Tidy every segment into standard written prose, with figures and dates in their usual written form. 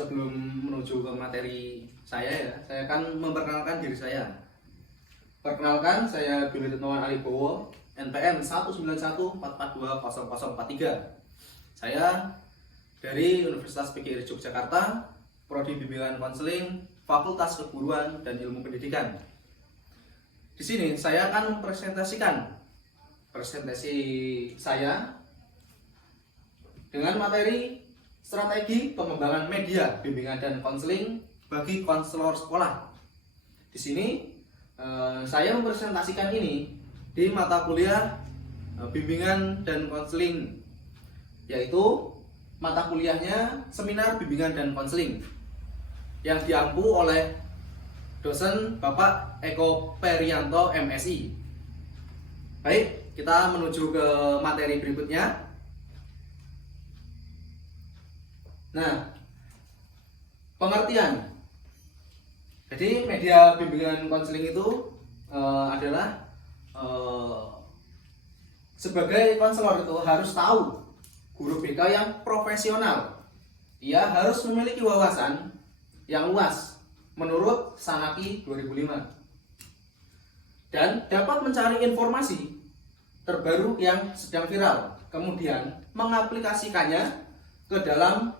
sebelum menuju ke materi saya akan memperkenalkan diri saya. Perkenalkan, saya Billy Ritmawan Alibowo, NPM 191442043. Saya dari Universitas PGRI Yogyakarta, Prodi Bimbingan Konseling, Fakultas Keguruan dan Ilmu Pendidikan. Di sini saya akan mempresentasikan presentasi saya dengan materi strategi pengembangan media bimbingan dan konseling bagi konselor sekolah. Di sini saya mempresentasikan ini di mata kuliah bimbingan dan konseling, yaitu mata kuliahnya seminar bimbingan dan konseling yang diampu oleh dosen Bapak Eko Perianto MSI. Baik, kita menuju ke materi berikutnya. Nah, pengertian. Jadi media bimbingan konseling itu adalah sebagai konselor itu harus tahu guru BK yang profesional. Ia harus memiliki wawasan yang luas menurut Sanaki 2005 dan dapat mencari informasi terbaru yang sedang viral, kemudian mengaplikasikannya ke dalam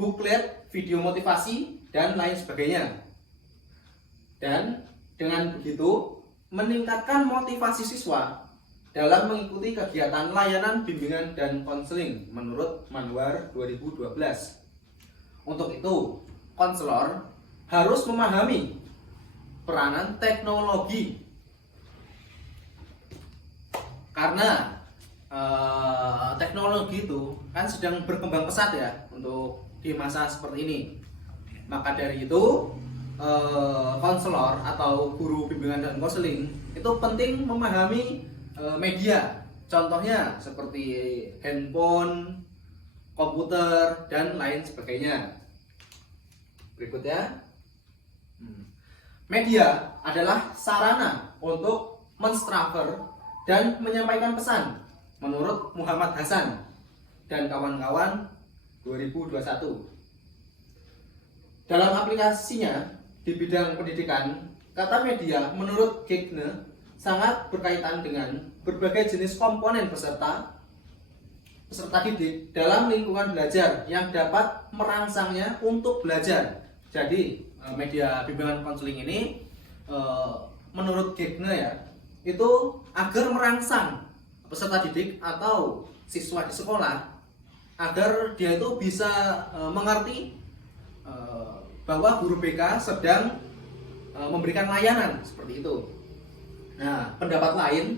buklet, video motivasi, dan lain sebagainya. Dan dengan begitu meningkatkan motivasi siswa dalam mengikuti kegiatan layanan bimbingan dan konseling menurut Manwar 2012. Untuk itu, konselor harus memahami peranan teknologi karena teknologi itu kan sedang berkembang pesat ya untuk di masa seperti ini. Maka dari itu konselor atau guru bimbingan dan konseling itu penting memahami media, contohnya seperti handphone, komputer, dan lain sebagainya. Berikutnya, media adalah sarana untuk menstrafer dan menyampaikan pesan menurut Muhammad Hasan dan kawan-kawan 2021. Dalam aplikasinya di bidang pendidikan, kata media menurut Gegne sangat berkaitan dengan berbagai jenis komponen peserta didik dalam lingkungan belajar yang dapat merangsangnya untuk belajar. Jadi media bimbingan konseling ini menurut Gegne ya, itu agar merangsang peserta didik atau siswa di sekolah agar dia itu bisa mengerti bahwa guru BK sedang memberikan layanan seperti itu. Nah, pendapat lain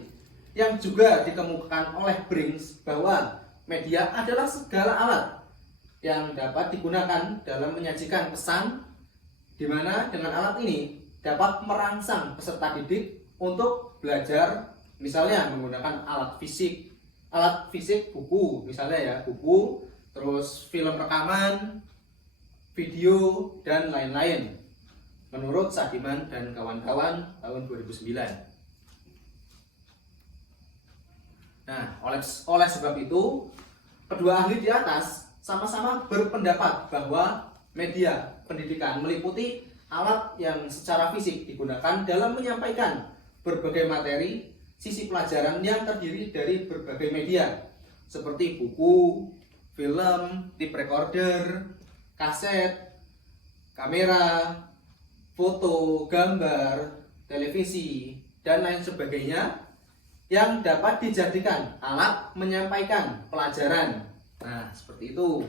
yang juga dikemukakan oleh Brings bahwa media adalah segala alat yang dapat digunakan dalam menyajikan pesan, di mana dengan alat ini dapat merangsang peserta didik untuk belajar, misalnya menggunakan alat fisik buku, misalnya ya buku, terus film rekaman, video, dan lain-lain menurut Sadiman dan kawan-kawan tahun 2009. Nah, oleh sebab itu kedua ahli di atas sama-sama berpendapat bahwa media pendidikan meliputi alat yang secara fisik digunakan dalam menyampaikan berbagai materi sisi pelajaran yang terdiri dari berbagai media seperti buku, film, tape recorder, kaset, kamera, foto, gambar, televisi, dan lain sebagainya yang dapat dijadikan alat menyampaikan pelajaran. Nah, seperti itu.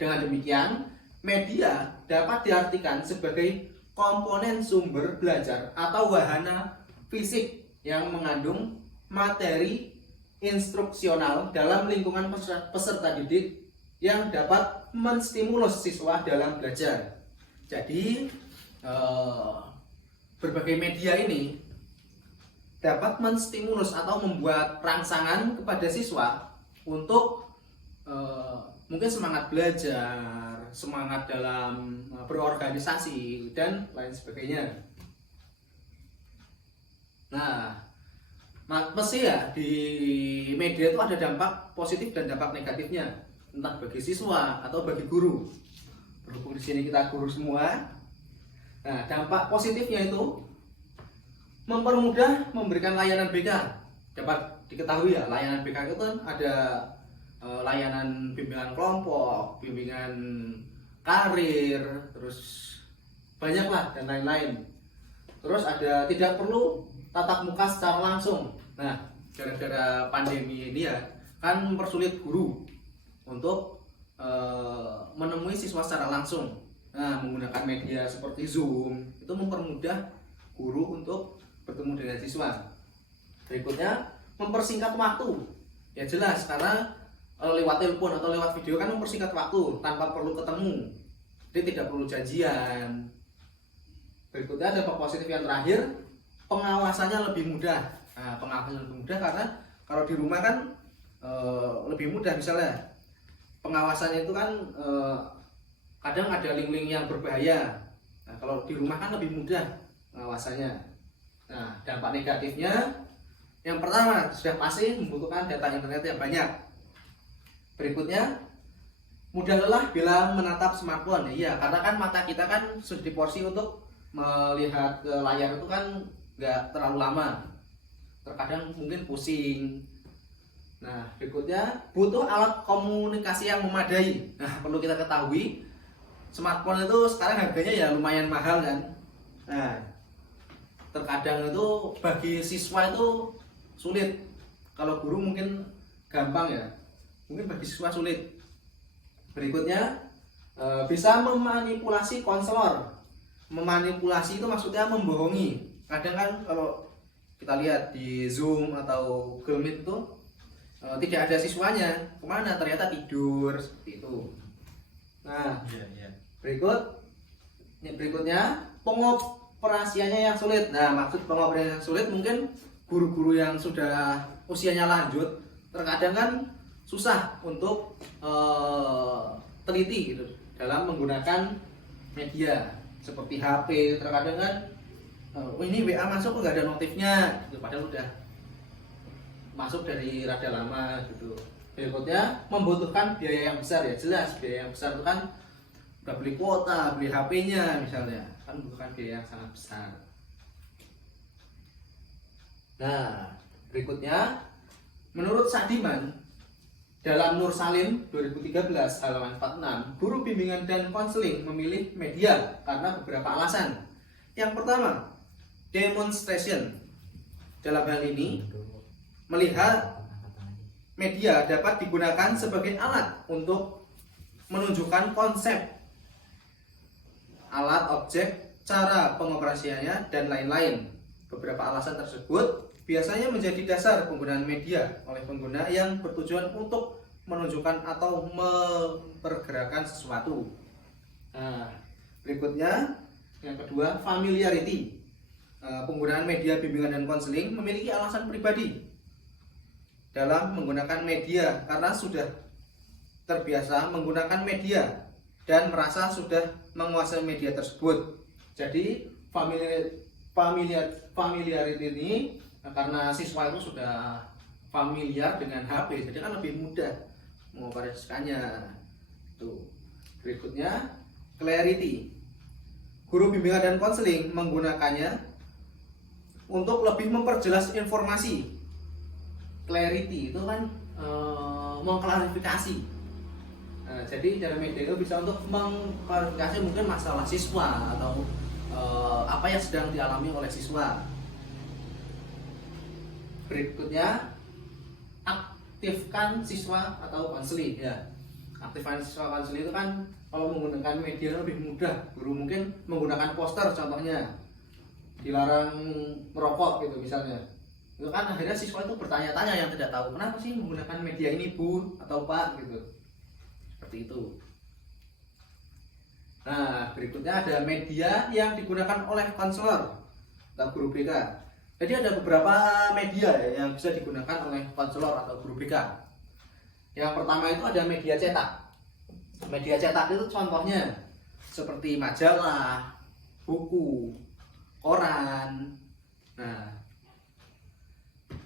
Dengan demikian, media dapat diartikan sebagai komponen sumber belajar atau wahana fisik yang mengandung materi instruksional dalam lingkungan peserta didik yang dapat menstimulus siswa dalam belajar. Jadi berbagai media ini dapat menstimulus atau membuat rangsangan kepada siswa untuk mungkin semangat belajar, semangat dalam berorganisasi, dan lain sebagainya. Nah, mesti ya di media itu ada dampak positif dan dampak negatifnya, entah bagi siswa atau bagi guru. berhubung di sini kita guru semua. Nah, dampak positifnya itu mempermudah memberikan layanan BK. Dapat diketahui ya, layanan BK itu kan ada layanan bimbingan kelompok, bimbingan karir, terus banyaklah dan lain-lain. Terus ada tidak perlu tatap muka secara langsung. Nah, gara-gara pandemi ini ya kan mempersulit guru untuk menemui siswa secara langsung. Nah, menggunakan media seperti Zoom itu mempermudah guru untuk bertemu dengan siswa. Berikutnya, mempersingkat waktu. Ya jelas, karena lewat telepon atau lewat video kan mempersingkat waktu tanpa perlu ketemu. Jadi tidak perlu janjian. Berikutnya, dampak positif yang terakhir, pengawasannya lebih mudah. Nah, pengawasannya lebih mudah karena kalau di rumah kan lebih mudah, misalnya pengawasannya itu kan kadang ada link-link yang berbahaya. Nah, kalau di rumah kan lebih mudah pengawasannya. Nah, dampak negatifnya yang pertama sudah pasti membutuhkan data internet yang banyak. Berikutnya, mudah lelah bila menatap smartphone. Iya, karena kan mata kita kan sudah diporsi untuk melihat ke layar itu kan nggak terlalu lama. Terkadang mungkin pusing. Nah, berikutnya butuh alat komunikasi yang memadai. Nah, perlu kita ketahui smartphone itu sekarang harganya ya lumayan mahal kan. Nah, terkadang itu bagi siswa itu sulit. Kalau guru mungkin gampang ya. Mungkin bagi siswa sulit. Berikutnya bisa memanipulasi konselor. Memanipulasi itu maksudnya membohongi. Kadang kan kalau kita lihat di Zoom atau Google Meet itu tidak ada siswanya, kemana? Ternyata tidur seperti itu. Nah, berikutnya pengoperasiannya yang sulit. Nah, maksud pengoperasian yang sulit mungkin guru-guru yang sudah usianya lanjut terkadang kan susah untuk teliti gitu dalam menggunakan media seperti HP. Terkadang kan ini WA masuk nggak ada notifnya gitu, padahal udah masuk dari rada lama gitu. Berikutnya membutuhkan biaya yang besar. Ya jelas biaya yang besar itu kan udah beli kuota, beli HP-nya misalnya, kan membutuhkan biaya yang sangat besar. Nah, berikutnya menurut Sadiman dalam Nur Salim 2013 halaman 46, guru bimbingan dan konseling memilih media karena beberapa alasan. Yang pertama, demonstration. Dalam hal ini, melihat media dapat digunakan sebagai alat untuk menunjukkan konsep, alat, objek, cara pengoperasiannya, dan lain-lain. Beberapa alasan tersebut biasanya menjadi dasar penggunaan media oleh pengguna yang bertujuan untuk menunjukkan atau mempergerakan sesuatu. Nah, berikutnya yang kedua, familiarity. Penggunaan media bimbingan dan konseling memiliki alasan pribadi dalam menggunakan media karena sudah terbiasa menggunakan media dan merasa sudah menguasai media tersebut. Jadi familiarity ini karena siswa itu sudah familiar dengan HP, jadi kan lebih mudah mengoperasikannya. Tuh. Berikutnya, clarity. Guru bimbingan dan konseling menggunakannya untuk lebih memperjelas informasi. Clarity itu kan mengklarifikasi. Jadi cara media itu bisa untuk mengklarifikasi mungkin masalah siswa atau apa yang sedang dialami oleh siswa. Berikutnya, aktifkan siswa atau konseling ya. Aktifkan siswa konseling itu kan kalau menggunakan media lebih mudah. Guru mungkin menggunakan poster contohnya, dilarang merokok gitu misalnya. Itu kan akhirnya siswa itu bertanya-tanya yang tidak tahu, kenapa sih menggunakan media ini Bu atau Pak gitu. Seperti itu. Nah, berikutnya ada media yang digunakan oleh konselor atau guru BK. Jadi ada beberapa media ya, yang bisa digunakan oleh konselor atau guru BK. Yang pertama itu ada media cetak. Media cetak itu contohnya seperti majalah, buku, koran. Nah,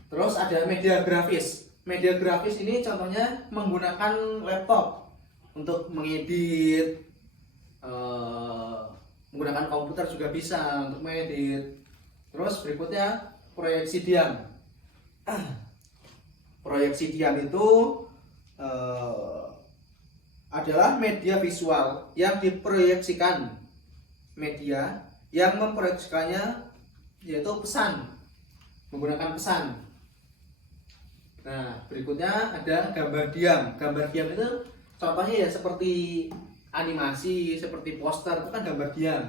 terus ada media grafis. Media grafis ini contohnya menggunakan laptop untuk mengedit menggunakan komputer juga bisa untuk mengedit. Terus berikutnya proyeksi diam. Proyeksi diam itu adalah media visual yang diproyeksikan. Media yang memproyeksikannya yaitu pesan, menggunakan pesan. Nah, berikutnya ada gambar diam. Gambar diam itu contohnya ya seperti animasi, seperti poster, itu kan gambar diam.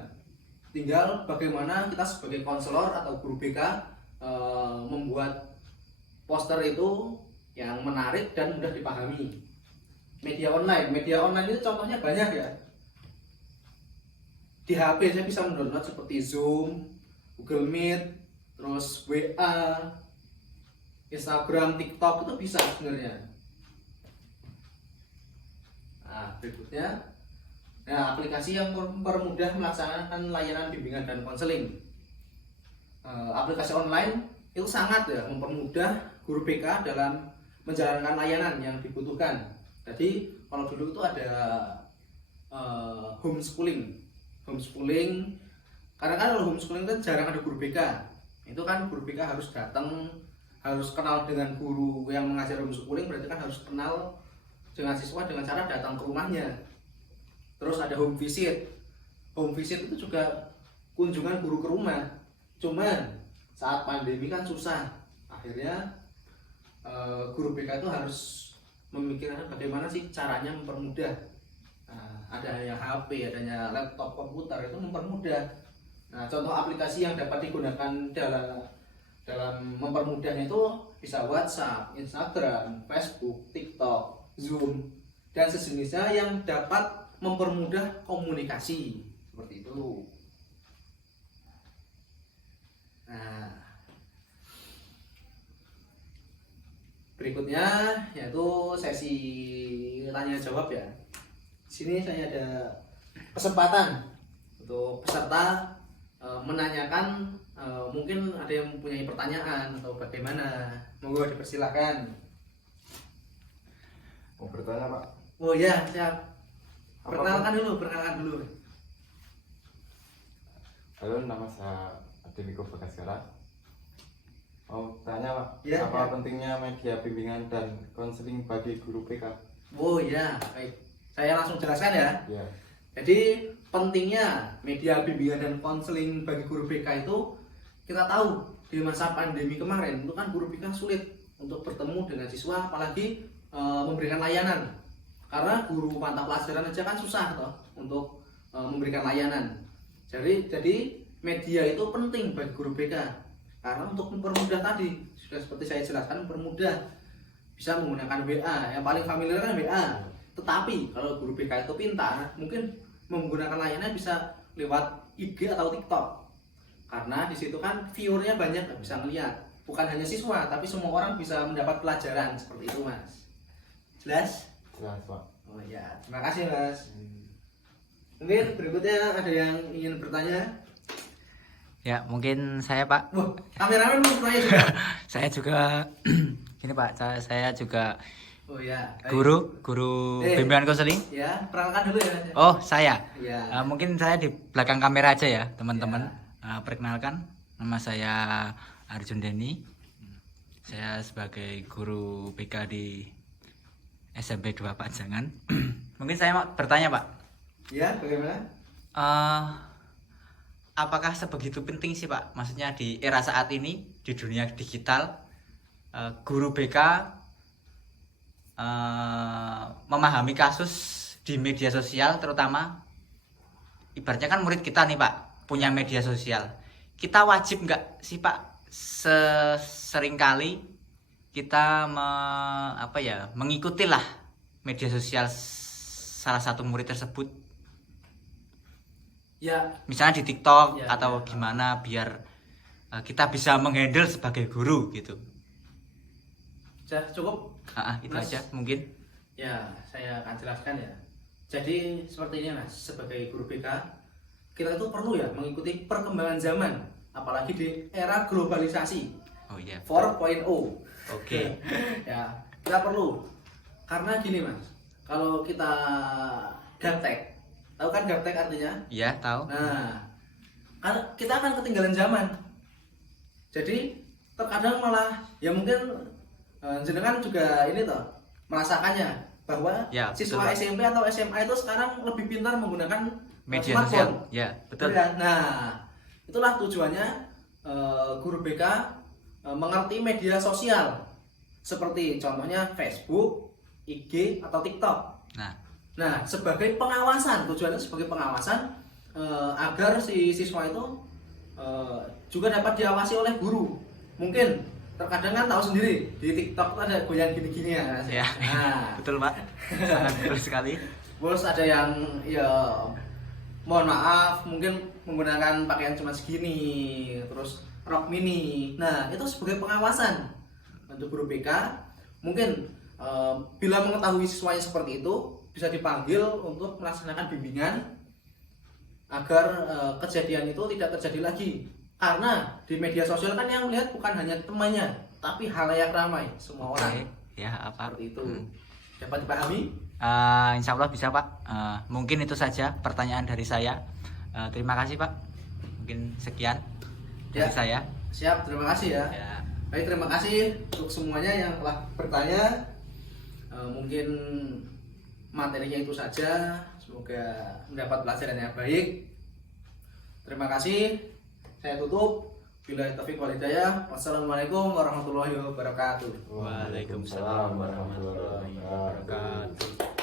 Tinggal bagaimana kita sebagai konselor atau guru BK membuat poster itu yang menarik dan mudah dipahami. Media online itu contohnya banyak ya. Di HP saya bisa mendownload seperti Zoom, Google Meet, terus WA, Instagram, TikTok, itu bisa sebenarnya. Nah, berikutnya, aplikasi yang mempermudah melaksanakan layanan bimbingan dan konseling. Aplikasi online itu sangat ya mempermudah guru BK dalam menjalankan layanan yang dibutuhkan. Jadi kalau dulu itu ada homeschooling, karena kan kalau homeschooling kan jarang ada guru BK. Itu kan guru BK harus datang, harus kenal dengan guru yang mengajar homeschooling, berarti kan harus kenal dengan siswa dengan cara datang ke rumahnya. Terus ada home visit. Home visit itu juga kunjungan guru ke rumah. Cuman saat pandemi kan susah. Akhirnya guru BK itu harus memikirkan bagaimana sih caranya mempermudah. Nah, adanya HP, adanya laptop, komputer itu mempermudah. Nah, contoh aplikasi yang dapat digunakan dalam mempermudahnya itu bisa WhatsApp, Instagram, Facebook, TikTok, Zoom, dan sejenisnya yang dapat mempermudah komunikasi seperti itu. Nah, berikutnya yaitu sesi tanya jawab ya. Di sini saya ada kesempatan untuk peserta menanyakan, mungkin ada yang mempunyai pertanyaan atau bagaimana. Monggo dipersilakan. Mau bertanya, Pak? Oh ya, siap. Perkenalkan dulu. Halo, nama saya Ademiko Bagaskara. Mau tanya, Pak, Ya, apa ya. pentingnya media bimbingan dan konseling bagi guru BK? Oh ya, baik. Saya langsung jelaskan ya. Ya. Jadi pentingnya media bimbingan dan konseling bagi guru BK itu, kita tahu di masa pandemi kemarin itu kan guru BK sulit untuk bertemu dengan siswa, apalagi memberikan layanan. Karena guru mata pelajaran aja kan susah toh untuk memberikan layanan. Jadi media itu penting bagi guru BK karena untuk mempermudah tadi, sudah seperti saya jelaskan, mempermudah, bisa menggunakan WA. Yang paling familiar kan WA. Tetapi kalau guru BK itu pintar, mungkin menggunakan layanan bisa lewat IG atau TikTok. Karena di situ kan viewernya banyak, bisa melihat. Bukan hanya siswa, tapi semua orang bisa mendapat pelajaran seperti itu, Mas. Jelas? Jelas, Pak. Oh ya, terima kasih, Mas. Mungkin berikutnya ada yang ingin bertanya? Ya, mungkin saya, Pak. Wah, kameramen mau bertanya juga. Saya juga gini, Pak. Saya juga Oh ya, baik. guru bimbingan konseling. Ya, perkenalkan dulu ya. Oh, saya. Ya. Mungkin saya di belakang kamera aja ya, teman-teman. Perkenalkan, nama saya Arjun Deni. Saya sebagai guru BK di SMP 2 Pajangan. Mungkin saya mau bertanya, Pak. Ya, bagaimana? Apakah sebegitu penting sih, Pak? Maksudnya di era saat ini, di dunia digital, guru BK memahami kasus di media sosial, terutama ibaratnya kan murid kita nih, Pak, punya media sosial. Kita wajib nggak sih, Pak, seringkali kita mengikutilah media sosial salah satu murid tersebut, Ya, misalnya di TikTok Ya, atau ya. gimana, biar kita bisa menghandle sebagai guru gitu. sudah cukup. Itu Mas. aja mungkin. Ya, saya akan jelaskan ya. Jadi seperti ini, Mas, sebagai guru BK, kita itu perlu ya mengikuti perkembangan zaman, apalagi di era globalisasi Oh iya. 4.0. Oke. Ya, kita perlu. Karena gini, Mas, kalau kita gaptek, Tahu kan gaptek artinya? Iya, tahu. Nah, karena kita akan ketinggalan zaman. Jadi terkadang malah ya mungkin jenengan juga ini toh merasakannya bahwa Ya, siswa betul, Pak. SMP atau SMA itu sekarang lebih pintar menggunakan Media smartphone. sosial. Ya, betul. Ya, nah, itulah tujuannya guru BK mengerti media sosial seperti contohnya Facebook, IG atau TikTok. Nah, sebagai pengawasan, tujuannya sebagai pengawasan agar si siswa itu juga dapat diawasi oleh guru. Mungkin terkadang kan tahu sendiri di TikTok tuh ada goyang gini-gini ya. Mas. Ya, Nah, betul Pak. Sangat betul sekali. terus ada yang ya mohon maaf mungkin menggunakan pakaian cuma segini, terus rok mini. Nah, itu sebagai pengawasan untuk guru BK. Mungkin bila mengetahui siswanya seperti itu bisa dipanggil untuk melaksanakan bimbingan agar kejadian itu tidak terjadi lagi. Karena di media sosial kan yang melihat bukan hanya temannya, tapi halayak ramai, semua orang. Ya, apa? Seperti itu. Dapat dipahami? Insya Allah bisa Pak. Mungkin itu saja pertanyaan dari saya. Terima kasih Pak. Mungkin sekian dari Ya. saya. Siap, terima kasih ya. Ya. Baik, terima kasih untuk semuanya yang telah bertanya. Mungkin materinya itu saja. Semoga mendapat pelajaran yang baik. Terima kasih. Saya tutup. Billahi taufiq wal hidayah. Wassalamualaikum warahmatullahi wabarakatuh. Waalaikumsalam warahmatullahi wabarakatuh.